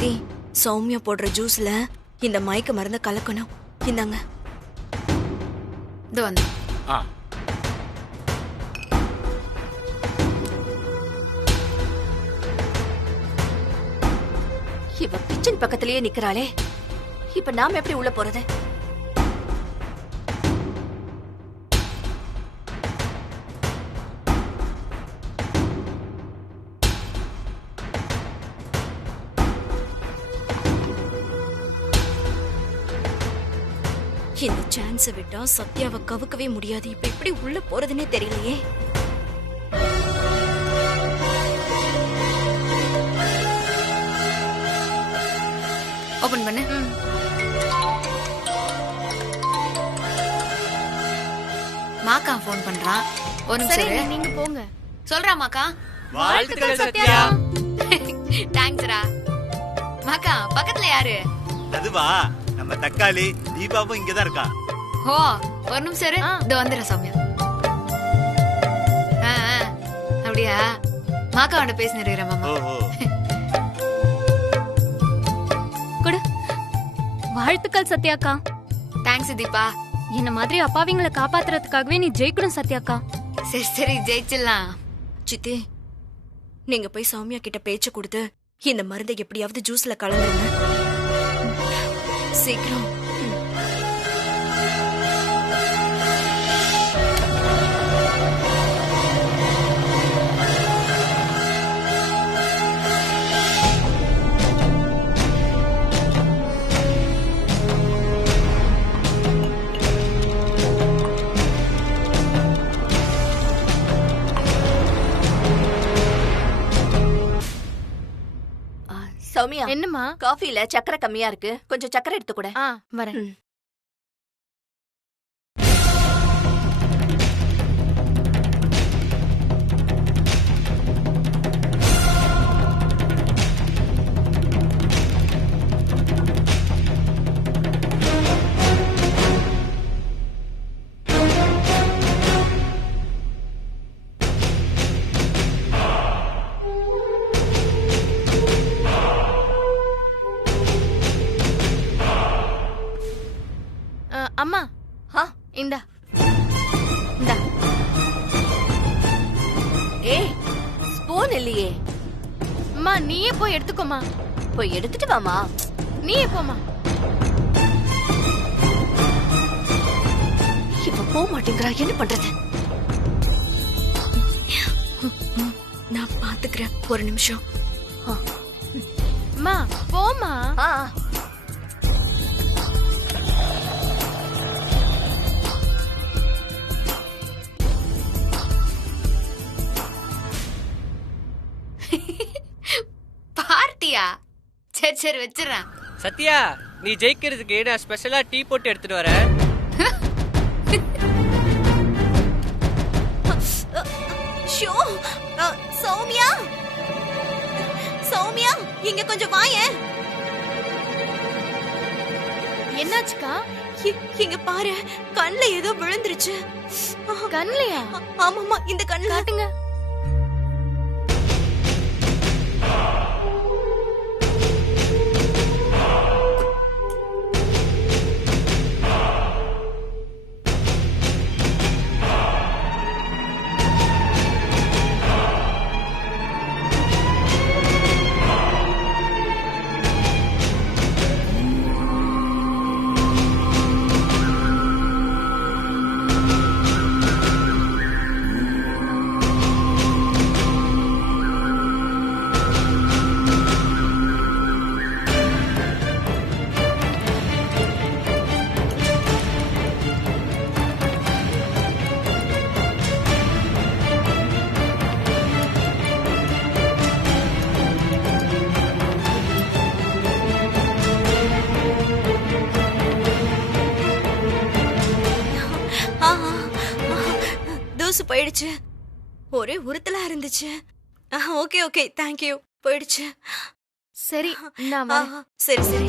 சித்தி, சௌமியா போடுற ஜூஸ்ல இந்த மயக்க மருந்த கலக்கணும். இந்தாங்க. இது வந்து இவ கிச்சன் பக்கத்திலேயே நிக்கிறாளே, இப்ப நாம எப்படி உள்ள போறது? இந்த சான்ஸை விட்டா சத்யாவை கவுக்கவே முடியாது. இப்ப எப்படி உள்ள போறதுன்னே தெரியலையே. ஓபன் பண்ணு. மாக்கா போன் பண்றான். ஒரு நிமிஷம் நீங்க போங்க. சொல்றா மாக்கா. வாழ்த்துக்கள் சத்யா. தேங்க்ஸ்ரா. மாக்கா பக்கத்துல யாரு? அதுவா, நம்ம தக்காளி தீபாவும் இங்கதான் இருக்கா. ஓ, ஒரு நிமிஷம் இரு. இது வந்துடுற சௌமியா. அப்படியா? மாக்காவோட பேசினிருக்கிற மாமா. குடு. வாழ்த்துக்கள் சத்யாக்கா. தேங்க்ஸ் தீபா. என்ன மாதிரி அப்பாவிங்களை காப்பாத்துறதுக்காகவே நீ ஜெயிக்கணும் சத்யாக்கா. சரி சரி, ஜெயிச்சிடலாம். சித்தி, நீங்க போய் சௌமியா கிட்ட பேச்சு கொடுத்து இந்த மருந்தை எப்படியாவது ஜூஸ்ல கலந்துருங்க. சீக்கிரம். சௌமியா, என்னம்மா? காஃபில சக்கரை கம்மியா இருக்கு, கொஞ்சம் சக்கரை எடுத்து கூட. வரேன். அம்மா, இந்தா. ஏய், ஸ்பூன் இல்லையே. அம்மா, நீயே போய் எடுத்துக்கோமா. போய் எடுத்துட்டு வாமா. நீயே போமா. இப்ப போக மாட்டேங்கிறா, என்ன பண்றது? நான் பாத்துக்கிறேன், ஒரு நிமிஷம். அம்மா, போமா. பார்ட்டியா? சரி சரி, வச்சிடறேன். சத்யா, நீ ஜெயிக்கிறதுக்கு நான் ஸ்பெஷலா டீ போட்டு எடுத்துட்டு வரேன். சௌமியா, சௌமியா, இங்க கொஞ்சம் வாயேன். என்னாச்சுக்கா? இங்க பாரு, கண்ணுல ஏதோ விழுந்துருச்சு. கண்ணுலயா? ஆமாமா, இந்த கண்ணுல. காட்டுங்க. தூசு போயிடுச்சு. ஒரே உறுத்தலா இருந்துச்சு. Okay okay, thank you. போயிடுச்சு. சரி, நான் வரேன். சரி சரி.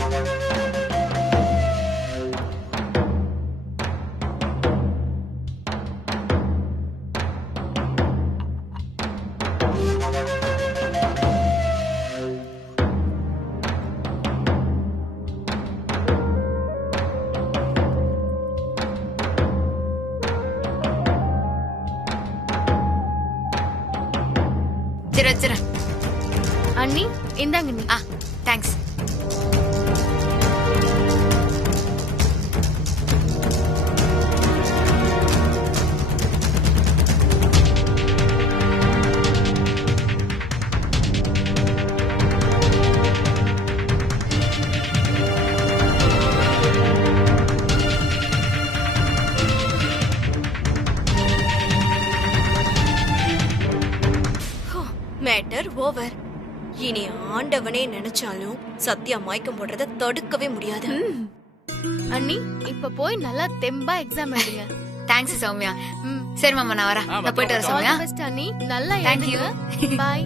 சரி வச்சிடறேன். அண்ணி இந்தாங்க நீ. தேங்க்ஸ். Matter over. இனி ஆண்டவனே நினைச்சாலும் சத்யா மயக்கம் போடுறத தடுக்கவே முடியாது. அண்ணி இப்ப போய் நல்லா தெம்பா எக்ஸாம் எழுதுங்க. தேங்க்ஸ் சௌமியா. சரி மாமா நான் வரேன். நான் போயிட்டு வரேன் சௌமியா. ஆல் தி பெஸ்ட் அண்ணி. நல்லா Thank you. எழுதுங்க. Bye.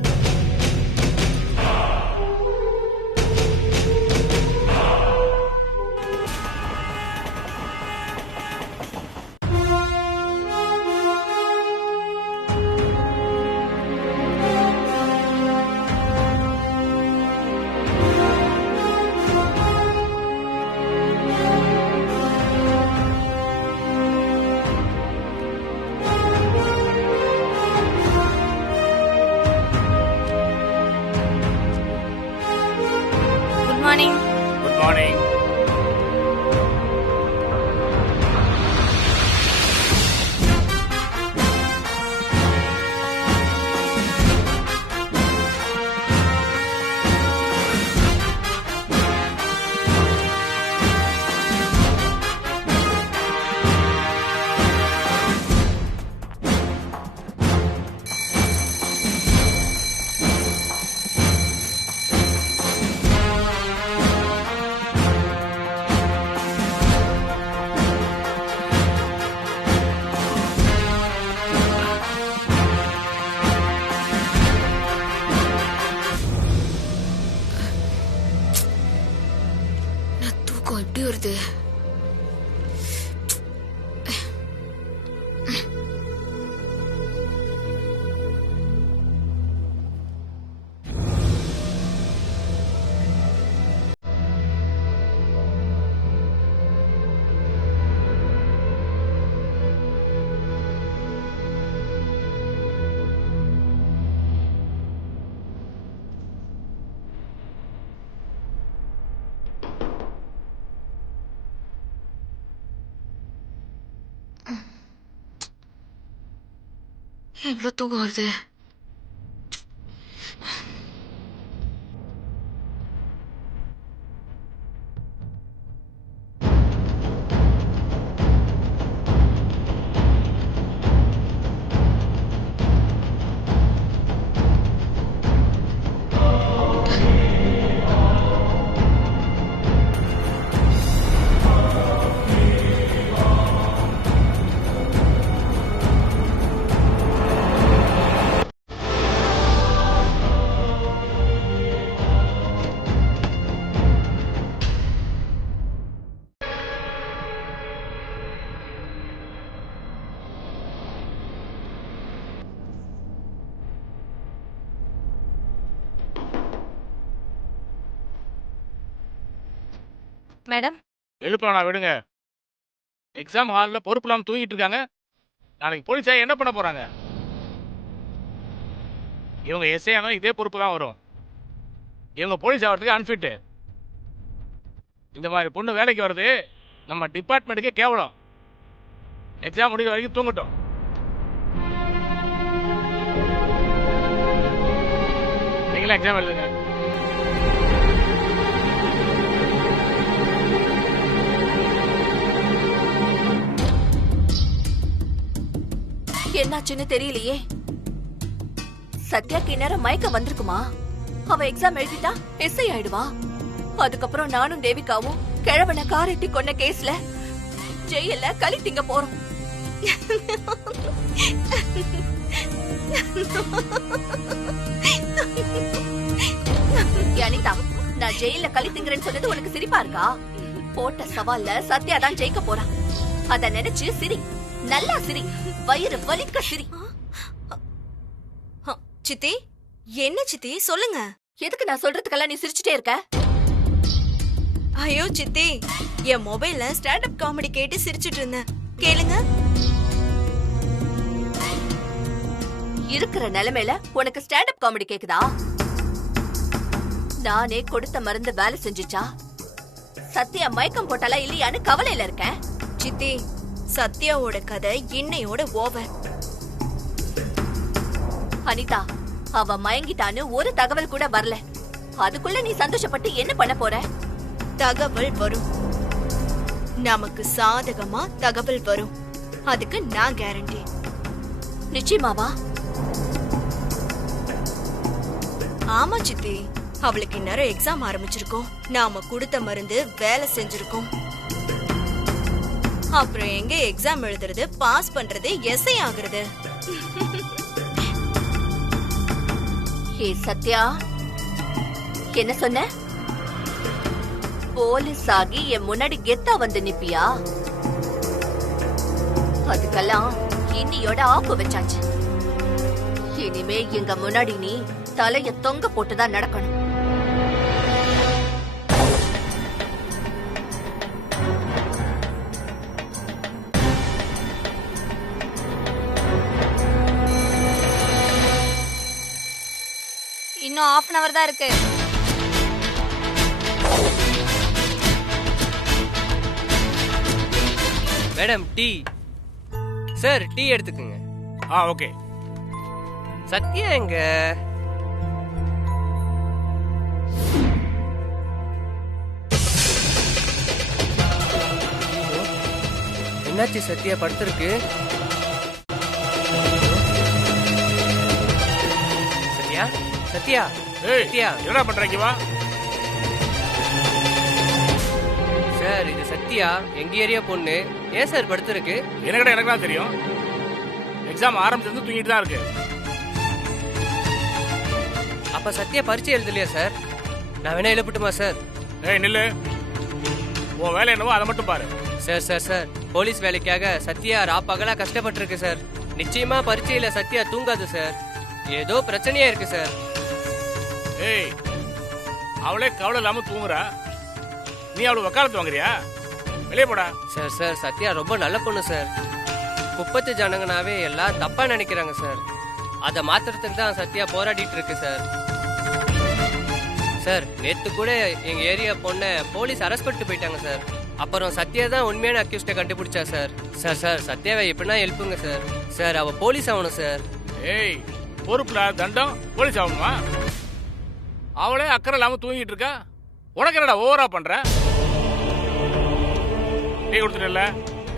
Good morning. Good morning. நான் தூக்கம் எப்படி வருது? ஏன் இவ்வளவு தூக்கம் வருது? மேடம், எழுப்பலாம் விடுங்க. எக்ஸாம் ஹால்ல பொறுப்பு இல்லாம தூங்கிட்டு இருக்காங்க. நாளைக்கு போலீஸா என்ன பண்ண போறாங்க? இவங்க எஸ்ஐ ஆனா இதே பொறுப்பு தான் வரும். இவங்க போலீஸ் ஆகிறதுக்கு அன்ஃபிட். இந்த மாதிரி பொண்ணு வேலைக்கு வர்றது நம்ம டிபார்ட்மெண்ட்டுக்கே கேவலம். எக்ஸாம் முடிக்கிற வரைக்கும் தூங்கட்டும். நீங்களே எக்ஸாம் எழுதுங்க. என்னாச்சுன்னு தெரியலையே. சத்யாக்கு நேரம் மயக்கம் வந்திருக்குமா? அவ எக்ஸாம் எழுதிட்டா எஸ்ஐ ஆயிடுவா. அதுக்கப்புறம் நானும் தேவிகாவும் கிழவனை காரெட்டி கொன்ன கேஸ்ல ஜெயில களி திங்க போறோம். அனிதா, நான் ஜெயில களி திங்கிறேன்னு சொன்னது உனக்கு சிரிப்பா இருக்கா? போட்ட சவால்ல சத்யா தான் ஜெயிக்க போறான். அத நினைச்சு சிரி, நல்லா சிரி, வயிறு வலிக்க சிரி. சித்தி, என்ன சித்தி சொல்லுங்க. எதுக்கு நான் சொல்றதுக்கெல்லாம் நீ சிரிச்சுட்டே இருக்க? ஐயோ சித்தி, என் மொபைல்ல ஸ்டாண்ட் அப் காமெடி கேட்டு சிரிச்சிட்டு இருந்தேன். கேளுங்க. இருக்கிற நிலைமையில உனக்கு ஸ்டாண்ட் அப் காமெடி கேக்குதா? நானே கொடுத்த மருந்து வேலை செஞ்சுச்சா? சத்யா மயக்கம் போட்டாலா இல்லையான்னு கவலையில இருக்கேன். சித்தி, சத்யாவோட கதை இன்னையோட ஓவர். அனிதா, அவ மயங்கிட்டான்னு ஒரு தகவல் கூட வரல. அதுக்குள்ள நீ சந்தோஷப்பட்டு என்ன பண்ண போற? தகவல் வரும், நமக்கு சாதகமா தகவல் வரும். அதுக்கு நான் கேரண்டி. நிச்சயமாவா? ஆமா சித்தி, அவளுக்கு இந்நேரம் எக்ஸாம் ஆரம்பிச்சிருக்கோம். நாம கொடுத்த மருந்து வேலை செஞ்சிருக்கோம். அப்புறம் எங்க எக்ஸாம் எழுதுறது, பாஸ் பண்றது, எஸ்ஐ ஆகுறது? ஏ சத்யா, என்ன சொன்ன? போலீஸ் ஆகி என் முன்னாடி கெத்தா வந்து நிப்பியா? அதுக்கெல்லாம் இன்னியோட ஆப்பு வச்சாச்சு. இனிமே எங்க முன்னாடி நீ தலைய தொங்க போட்டுதான் நடக்கணும். இன்னும் half an hour தான் இருக்கு. Madam tea. சார் டீ எடுத்துக்கங்க. ஓகே. சத்யா எங்க? என்னாச்சு? சத்யா படுத்திருக்கு. சத்யா, சத்யா, ஏய், சத்யா. என்னடா பண்றீங்க? வா. சார் இது சத்யா, எங்க ஏரியா பொண்ணு. ஏன் சார் படுத்திருக்கு? எனக்கடா எனக்கு தான் தெரியும். எக்ஸாம் ஆரம்பிச்சிருந்து தூங்கிட்டு தான் இருக்கு. அப்ப சத்யா பரீட்சை எழுதலையா சார்? நான் வேணா எழுப்பட்டுமா சார்? ஏய் நில்லு, உன் வேலை என்னவோ அதை மட்டும் பாரு. சார் சார் சார், போலீஸ் வேலைக்காக சத்யா ராப்பகலா கஷ்டப்பட்டிருக்கு சார். நிச்சயமா பரீட்சையில சத்யா தூங்காது சார். ஏதோ பிரச்சனையா இருக்கு சார். ஏய், அவளே கவலை இல்லாம தூங்குறா, நீ அவளை வக்காலத்து வாங்குறியா? வெளியே போடா. சார் சார், சத்யா ரொம்ப நல்ல பொண்ணு சார். குப்பத்து ஜனங்கனாவே எல்லாம் தப்பா நினைக்கிறாங்க சார். அதை மாத்துறதுக்கு தான் சத்யா போராடிட்டு இருக்கு சார். சார் நேத்து கூட எங்க ஏரியா பொண்ணை போலீஸ் அரெஸ்ட் பண்ணிட்டு போயிட்டாங்க சார். அப்புறம் சத்யா தான் உண்மையான அக்யூஸ்ட கண்டுபிடிச்சா சார். சார் சார், சத்யாவை எப்படின்னா எழுப்புங்க சார். சார் அவ போலீஸ் ஆகணும் சார். ஏய், பொறுப்புல தண்டம் போலீஸ் ஆகணுமா? அவளே அக்கறை இல்லாம தூங்கிட்டு இருக்கா, உனக்கு என்னடா ஓவரா பண்ற? டீ கொடுத்துட்டல,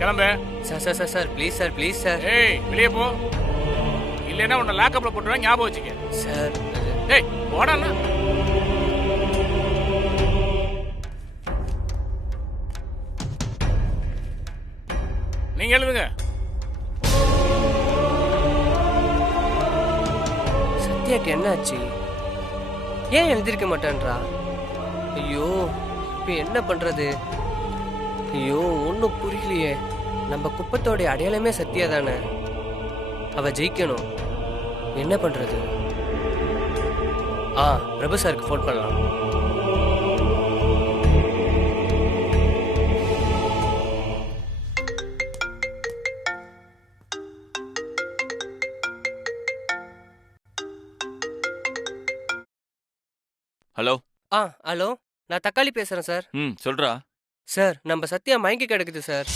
கிளம்பு. Sir sir sir sir, please sir, please sir. ஏய் வெளியே போ, இல்லைன்னா உன்னை லாக்அப்ல போட்டுருவேன், ஞாபகம் வச்சுக்க. சார் ஏய் போடா. நீங்க எழுதுங்க. சத்யாக்கு என்னாச்சு? ஏன் எழுதிருக்க மாட்டேன்றா? ஐயோ, இப்ப என்ன பண்றது? ஐயோ, ஒன்னும் புரியலையே. நம்ம குப்பத்தோட அடையாளமே சத்யா தானே. அவ ஜெயிக்கணும். என்ன பண்றது? பிரபு சாருக்கு ஃபோன் பண்ணலாம். ஹலோ. ஹலோ, நான் தக்காளி பேசுறேன் சார். சொல்றா. சார் நம்ம சத்யா மயங்கி கிடக்குது சார்.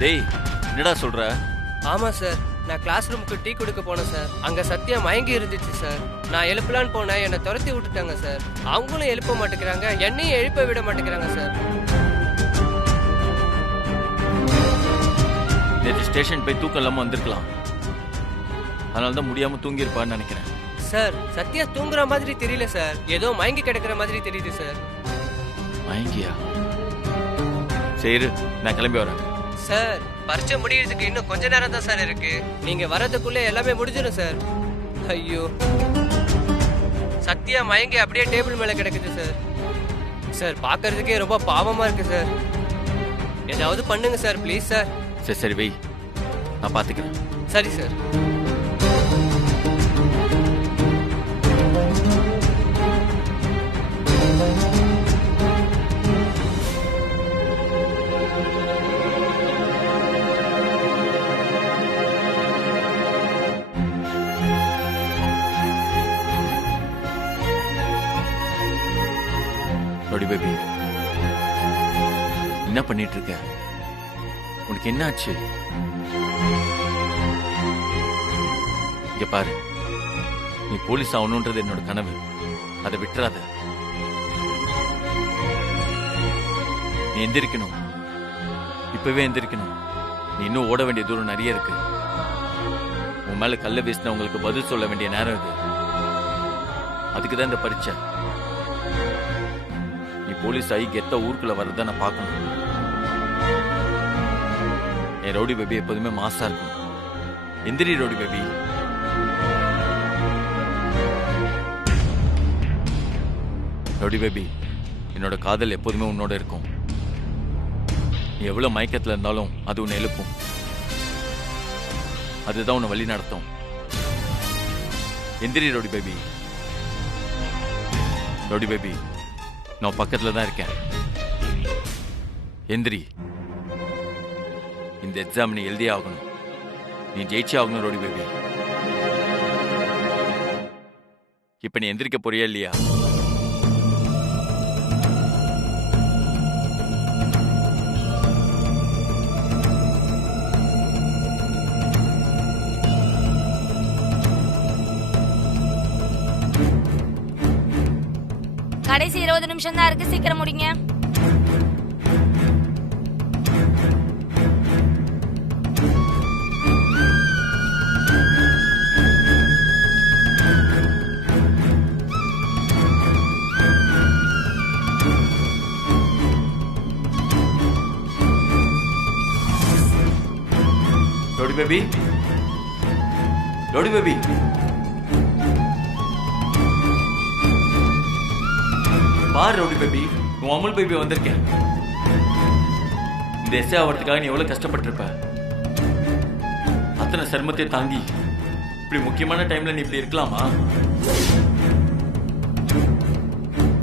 டேய், என்னடா சொல்ற? ஆமா சார், நான் கிளாஸ் ரூமுக்கு டீ கொடுக்க போனேன் சார். அங்க சத்யா மயங்கி இருந்துச்சு சார். நான் எழுப்பலான்னு போனேன், என்னை துரத்தி விட்டுட்டாங்க சார். அவங்களும் எழுப்ப மாட்டேங்கிறாங்க, என்னையும் எழுப்ப விட மாட்டேங்கிறாங்க சார். நேற்று ஸ்டேஷன் போய் தூக்கம் இல்லாம வந்திருக்கலாம், அதனால தான் முடியாம தூங்கி இருப்பான்னு நினைக்கிறேன். சார் சத்யா தூங்குற மாதிரி தெரியல சார், ஏதோ மயங்கி கிடக்குற மாதிரி தெரியுது சார். மயங்கியா? சரி, நான் கிளம்பி வரேன். சார் பரீட்சை முடியறதுக்கு இன்னும் கொஞ்ச நேரம் தான் சார் இருக்கு. நீங்க வரதுக்குள்ள எல்லாமே முடிஞ்சிடும் சார். ஐயோ, சத்யா மயங்கி அப்படியே டேபிள் மேல கிடக்குது சார். சார் பாக்குறதுக்கே ரொம்ப பாவமா இருக்கு சார். ஏதாவது பண்ணுங்க சார், ப்ளீஸ் சார். சரி சரி வை, நான் பாத்துக்கிறேன். சரி சார். என்ன பண்ணிட்டு இருக்க? உனக்கு என்ன ஆச்சு? இங்க பாரு, நீ போலீஸ் ஆகணும்ன்றது என்னோட கனவு. அதை விட்டுறாத. நீ எந்திரிக்கணும், இப்பவே எந்திரிக்கணும். நீ இன்னும் ஓட வேண்டிய தூரம் நிறைய இருக்கு. உன் மேல கல்ல வீசினவங்களுக்கு பதில் சொல்ல வேண்டிய நேரம் இது. அதுக்குதான் இந்த பரீட்சை. நீ போலீஸ் ஆகி கெத்த ஊருக்குள்ள வரத நான் பார்க்கணும். என் ரவுடி பேபி எப்போதுமே மாசா இருக்கும். எந்திரி ரவுடி பேபி. ரவுடி பேபி, என்னோட காதல் எப்போதுமே உன்னோட இருக்கும். நீ எவ்வளவு மயக்கத்துல இருந்தாலும் அது உன்னை எழுப்பும். அதுதான் உன்னை வழி நடத்தும். எந்திரி ரவுடி பேபி. ரவுடி பேபி, நான் பக்கத்துல தான் இருக்கேன். எந்திரி. இந்த எக்ஸாம் நீ எழுதியே ஆகணும். நீ ஜெயிச்சே ஆகணும் ரவுடி பேபி. இப்ப நீ எந்திரிக்க போறியா இல்லையா? கடைசி 20 நிமிஷம் தான் இருக்கு, சீக்கிரம் முடிங்க. ரவுடி பேபி, ரவுடி பேபி, பாரு ரவுடி பேபி, உன் அமுல் பேபி வந்திருக்கேன். இந்த எஸ்ஏ ஆகிறதுக்காக நீ எவ்வளவு கஷ்டப்பட்டிருப்ப. அத்தனை சிரமத்தை தாங்கி இப்படி முக்கியமான டைம்ல நீ இப்படி இருக்கலாமா?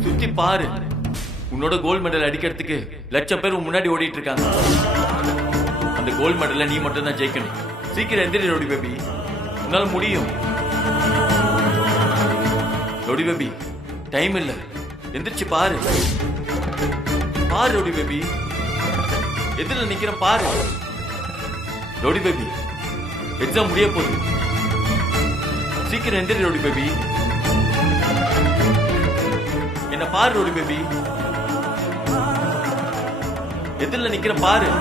சுத்தி பாரு, உன்னோட கோல்டு மெடல் அடிக்கிறதுக்கு லட்சம் பேர் முன்னாடி ஓடிட்டு இருக்காங்க. அந்த கோல்டு மெடல்ல நீ மட்டும் தான் ஜெயிக்கணும். சீக்கிரம் எந்திரி ரவுடி பேபி, உன்னால முடியும். ரவுடி பேபி, டைம் இல்ல, எந்திரிச்சு பாரு. பாரு ரவுடி பேபி, எதிர நிக்கிற பாரு. ரவுடி பேபி, எக்ஸாம் முடிய போகுது. சீக்கிரம் எந்திரி ரவுடி பேபி. என்ன பாரு ரவுடி பேபி, எதிரில நிக்கிற பாரு.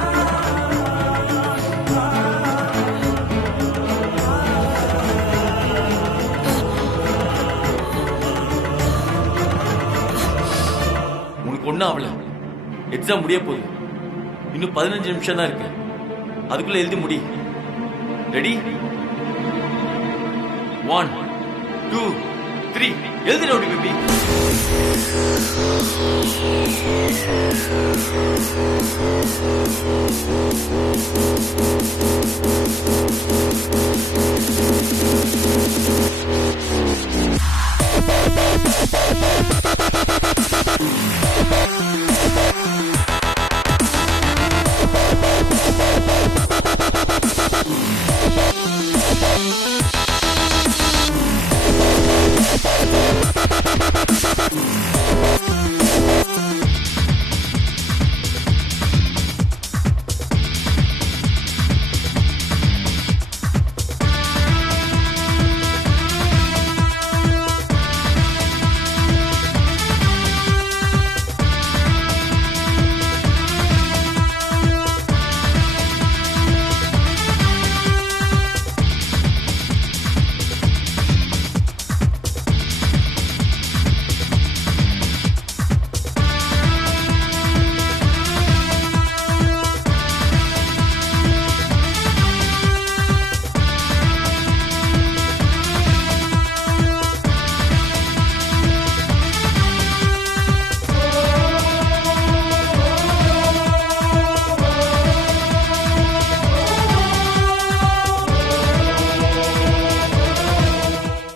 ஒன்னும் ஆகல, எக்ஸாம் முடிய போகுது. இன்னும் 15 நிமிஷம் தான் இருக்கு. அதுக்குள்ள எழுதி முடி. ரெடி? 1 2 3 எழுதி ரவுடி பேபி.